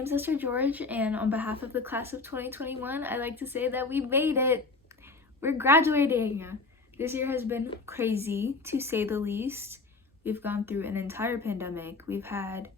name's Esther George, and on behalf of the class of 2021, I'd like to say that we made it. We're graduating. This year has been crazy, to say the least. We've gone through an entire pandemic. We've had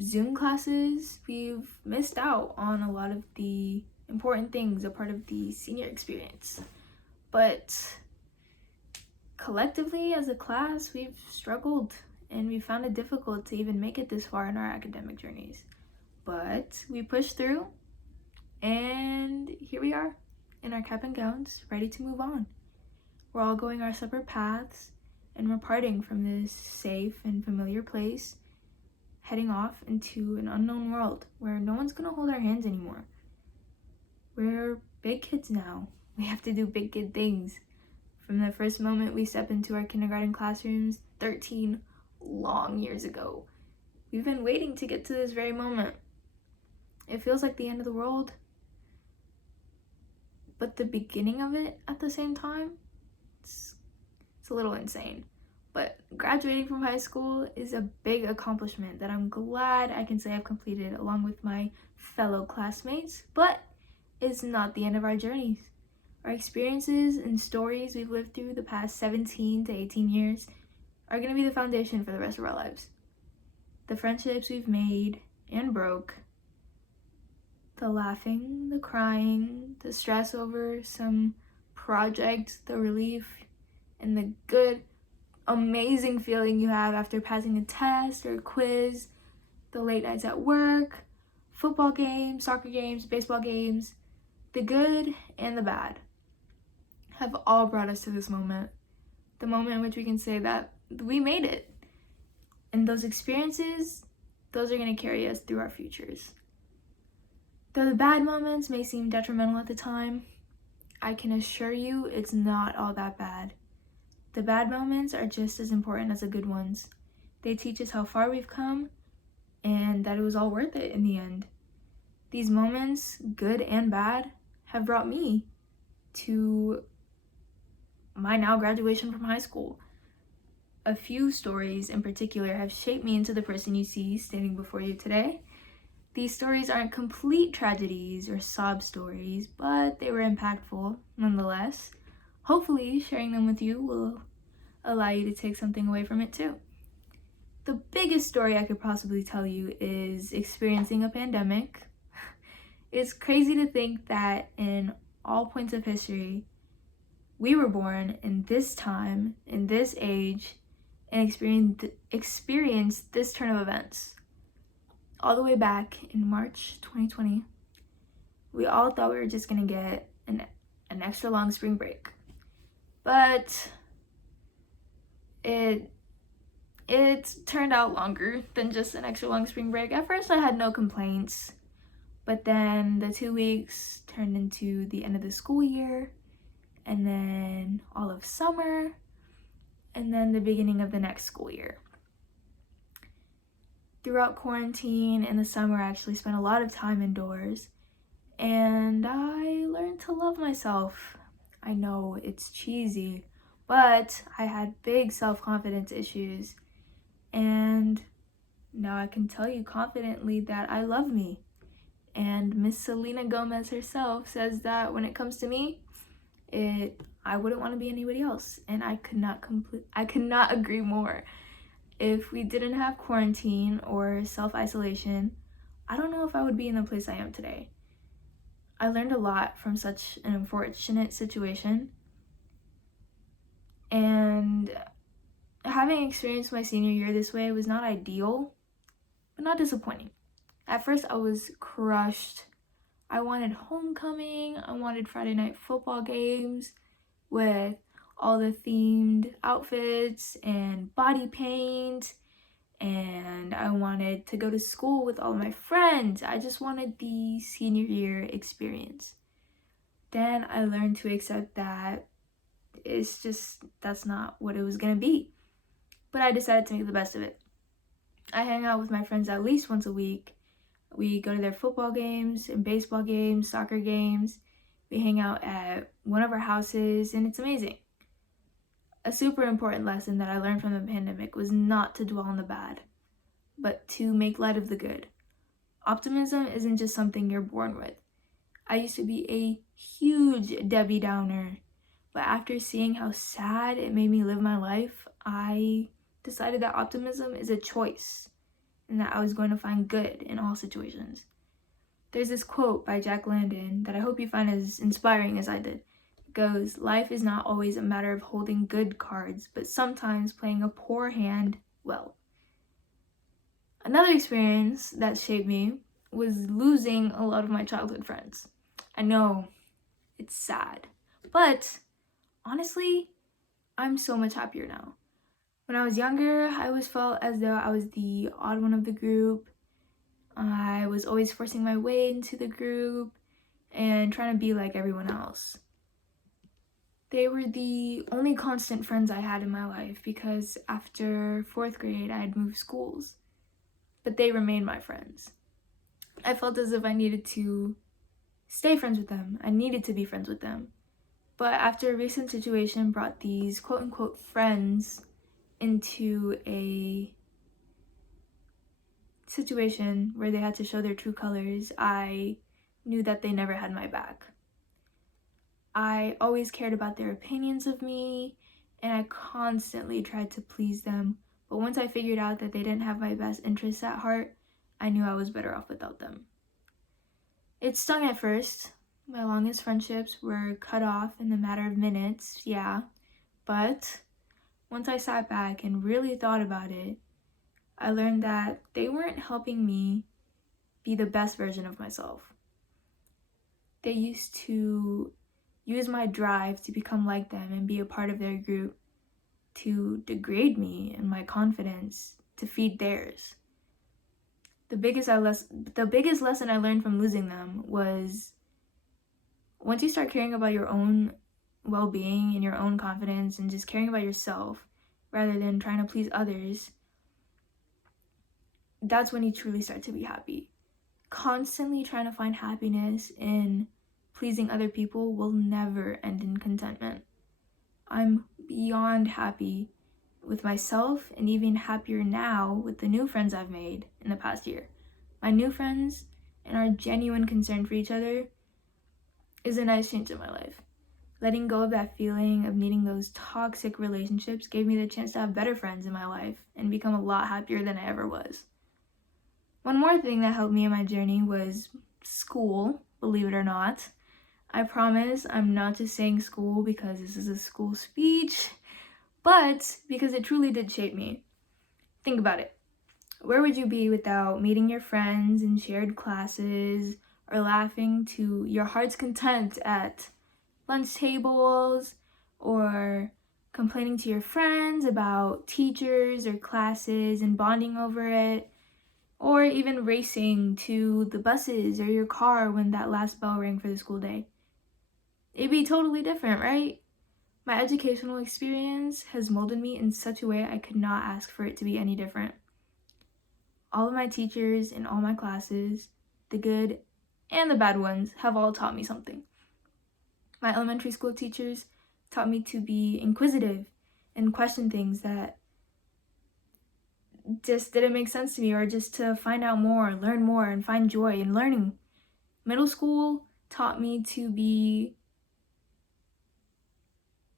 Zoom classes. We've missed out on a lot of the important things, a part of the senior experience. But collectively, as a class, we've struggled and we found it difficult to even make it this far in our academic journeys. But we pushed through, and here we are in our cap and gowns, ready to move on. We're all going our separate paths, and we're parting from this safe and familiar place, heading off into an unknown world where no one's gonna hold our hands anymore. We're big kids now. We have to do big kid things. From the first moment we step into our kindergarten classrooms 13 long years ago, we've been waiting to get to this very moment. It feels like the end of the world, but the beginning of it at the same time. It's a little insane. But graduating from high school is a big accomplishment that I'm glad I can say I've completed along with my fellow classmates, but it's not the end of our journeys. Our experiences and stories we've lived through the past 17 to 18 years are going to be the foundation for the rest of our lives. The friendships we've made and broke, the laughing, the crying, the stress over some project, the relief, and the good, amazing feeling you have after passing a test or a quiz, the late nights at work, football games, soccer games, baseball games, the good and the bad have all brought us to this moment. The moment in which we can say that we made it. And those experiences, those are going to carry us through our futures. Though the bad moments may seem detrimental at the time, I can assure you it's not all that bad. The bad moments are just as important as the good ones. They teach us how far we've come and that it was all worth it in the end. These moments, good and bad, have brought me to my now graduation from high school. A few stories in particular have shaped me into the person you see standing before you today. These stories aren't complete tragedies or sob stories, but they were impactful nonetheless. Hopefully, sharing them with you will allow you to take something away from it too. The biggest story I could possibly tell you is experiencing a pandemic. It's crazy to think that in all points of history, we were born in this time, in this age, and experienced this turn of events. All the way back in March 2020, we all thought we were just gonna get an extra long spring break. But it turned out longer than just an extra long spring break. At first I had no complaints, but then the 2 weeks turned into the end of the school year, and then all of summer, and then the beginning of the next school year. Throughout quarantine in the summer, I actually spent a lot of time indoors, and I learned to love myself. I know it's cheesy, but I had big self-confidence issues, and now I can tell you confidently that I love me. And Miss Selena Gomez herself says that when it comes to me, I wouldn't want to be anybody else, and I could not agree more. If we didn't have quarantine or self-isolation, I don't know if I would be in the place I am today. I learned a lot from such an unfortunate situation, and having experienced my senior year this way was not ideal, but not disappointing. At first, I was crushed. I wanted homecoming, I wanted Friday night football games with all the themed outfits and body paint, and I wanted to go to school with all my friends. I just wanted the senior year experience. Then I learned to accept that that's not what it was gonna be. But I decided to make the best of it. I hang out with my friends at least once a week. We go to their football games and baseball games, soccer games. We hang out at one of our houses, and it's amazing. A super important lesson that I learned from the pandemic was not to dwell on the bad, but to make light of the good. Optimism isn't just something you're born with. I used to be a huge Debbie Downer, but after seeing how sad it made me live my life, I decided that optimism is a choice and that I was going to find good in all situations. There's this quote by Jack London that I hope you find as inspiring as I did. It goes, "Life is not always a matter of holding good cards, but sometimes playing a poor hand well." Another experience that shaped me was losing a lot of my childhood friends. I know, it's sad, but honestly, I'm so much happier now. When I was younger, I always felt as though I was the odd one of the group. I was always forcing my way into the group and trying to be like everyone else. They were the only constant friends I had in my life because after 4th grade, I had moved schools, but they remained my friends. I felt as if I needed to stay friends with them. I needed to be friends with them. But after a recent situation brought these quote-unquote friends into a situation where they had to show their true colors, I knew that they never had my back. I always cared about their opinions of me, and I constantly tried to please them. But once I figured out that they didn't have my best interests at heart, I knew I was better off without them. It stung at first. My longest friendships were cut off in a matter of minutes, yeah. But once I sat back and really thought about it, I learned that they weren't helping me be the best version of myself. They used to use my drive to become like them and be a part of their group to degrade me and my confidence to feed theirs. The biggest lesson I learned from losing them was once you start caring about your own well-being and your own confidence and just caring about yourself rather than trying to please others, that's when you truly start to be happy. Constantly trying to find happiness in pleasing other people will never end in contentment. I'm beyond happy with myself and even happier now with the new friends I've made in the past year. My new friends and our genuine concern for each other is a nice change in my life. Letting go of that feeling of needing those toxic relationships gave me the chance to have better friends in my life and become a lot happier than I ever was. One more thing that helped me in my journey was school, believe it or not. I promise I'm not just saying school because this is a school speech, but because it truly did shape me. Think about it. Where would you be without meeting your friends in shared classes or laughing to your heart's content at lunch tables or complaining to your friends about teachers or classes and bonding over it? Or even racing to the buses or your car when that last bell rang for the school day. It'd be totally different, right? My educational experience has molded me in such a way I could not ask for it to be any different. All of my teachers in all my classes, the good and the bad ones, have all taught me something. My elementary school teachers taught me to be inquisitive and question things that just didn't make sense to me, or just to find out more, learn more, and find joy in learning. Middle school taught me to be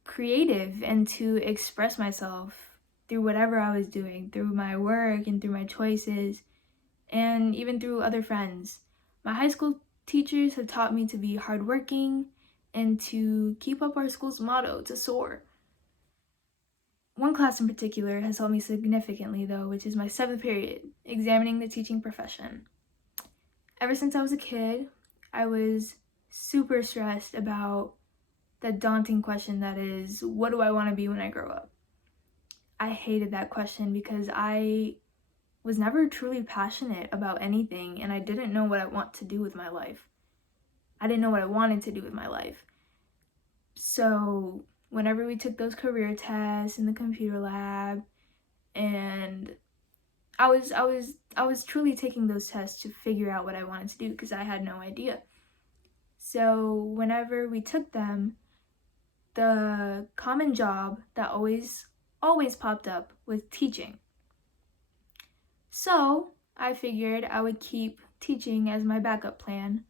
creative and to express myself through whatever I was doing, through my work and through my choices, and even through other friends. My high school teachers have taught me to be hardworking and to keep up our school's motto, to soar. One class in particular has helped me significantly though, which is my 7th period, examining the teaching profession. Ever since I was a kid, I was super stressed about the daunting question that is, what do I want to be when I grow up? I hated that question because I was never truly passionate about anything and I didn't know what I want to do with my life. I didn't know what I wanted to do with my life. So whenever we took those career tests in the computer lab, and I was truly taking those tests to figure out what I wanted to do because I had no idea. So whenever we took them, the common job that always popped up was teaching. So I figured I would keep teaching as my backup plan.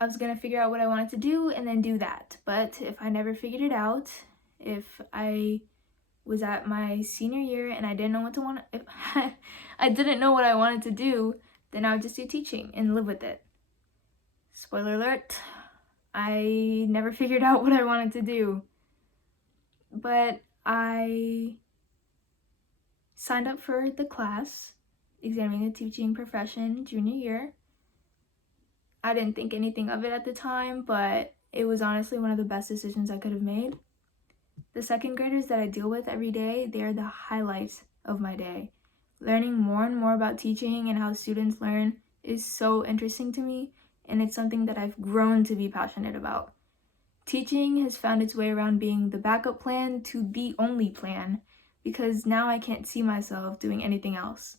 I was gonna figure out what I wanted to do and then do that. But if I never figured it out, if I was at my senior year and I didn't know if I didn't know what I wanted to do, then I would just do teaching and live with it. Spoiler alert, I never figured out what I wanted to do. But I signed up for the class, examining the teaching profession junior year. I didn't think anything of it at the time, but it was honestly one of the best decisions I could have made. The second graders that I deal with every day, they are the highlights of my day. Learning more and more about teaching and how students learn is so interesting to me, and it's something that I've grown to be passionate about. Teaching has found its way around being the backup plan to the only plan, because now I can't see myself doing anything else.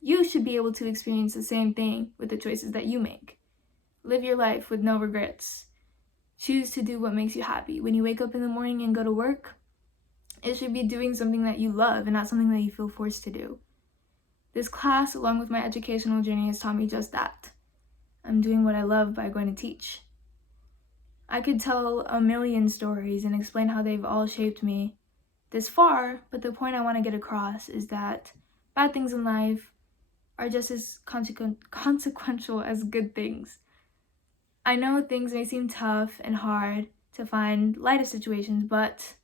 You should be able to experience the same thing with the choices that you make. Live your life with no regrets. Choose to do what makes you happy. When you wake up in the morning and go to work, it should be doing something that you love and not something that you feel forced to do. This class, along with my educational journey, has taught me just that. I'm doing what I love by going to teach. I could tell a million stories and explain how they've all shaped me this far, but the point I want to get across is that bad things in life are just as consequential as good things. I know things may seem tough and hard to find light of situations, but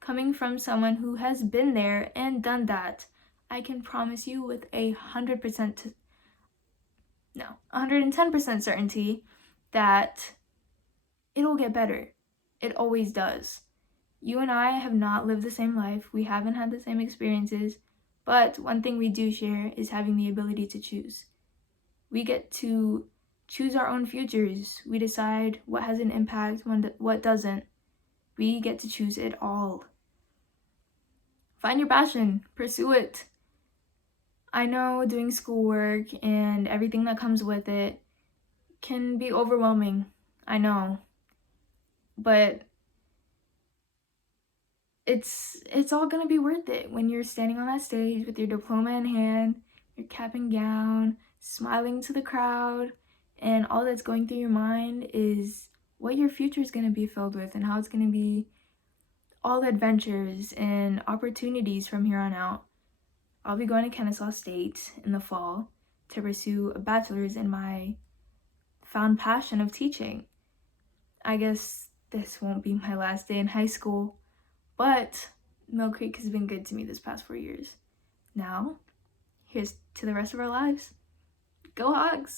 coming from someone who has been there and done that, I can promise you with 110% certainty that it'll get better. It always does. You and I have not lived the same life. We haven't had the same experiences, but one thing we do share is having the ability to choose. We get to choose our own futures. We decide what has an impact, what doesn't. We get to choose it all. Find your passion, pursue it. I know doing schoolwork and everything that comes with it can be overwhelming. I know. But it's all gonna be worth it when you're standing on that stage with your diploma in hand, your cap and gown, smiling to the crowd, and all that's going through your mind is what your future is gonna be filled with and how it's gonna be all adventures and opportunities from here on out. I'll be going to Kennesaw State in the fall to pursue a bachelor's in my found passion of teaching. I guess this won't be my last day in high school, but Mill Creek has been good to me this past 4 years. Now, here's to the rest of our lives. Go Hogs!